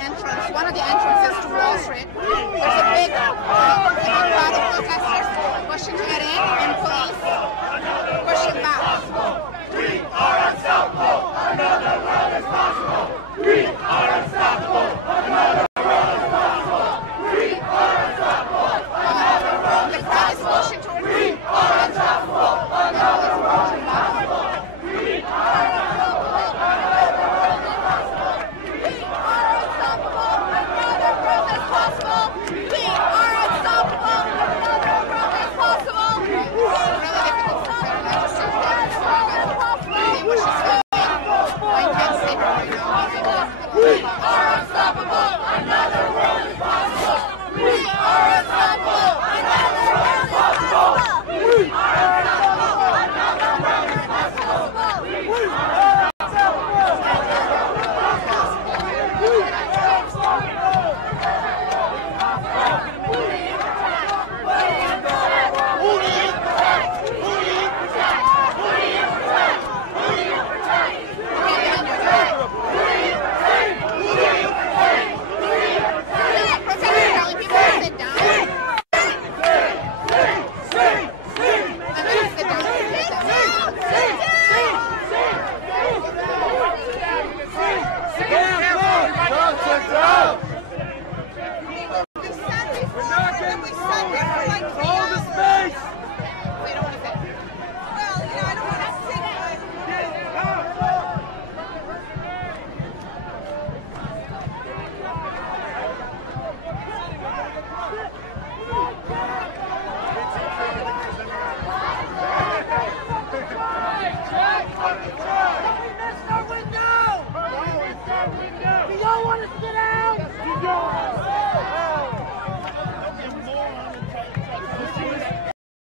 entrance, one of the entrances to Wall Street. There's a big crowd of protesters pushing to get in, and police pushing back. We are unstoppable. Another world is possible. We are unstoppable. Another world is possible. We are unstoppable. Another world is possible. We are unstoppable. Another world is possible. We are unstoppable. Another world is possible. We are unstoppable. Another world is possible. We are unstoppable. Another world is possible. We are unstoppable. Another world is possible. We are unstoppable. Another world is possible. We are unstoppable. Another world is possible. We are We don't want to sit down.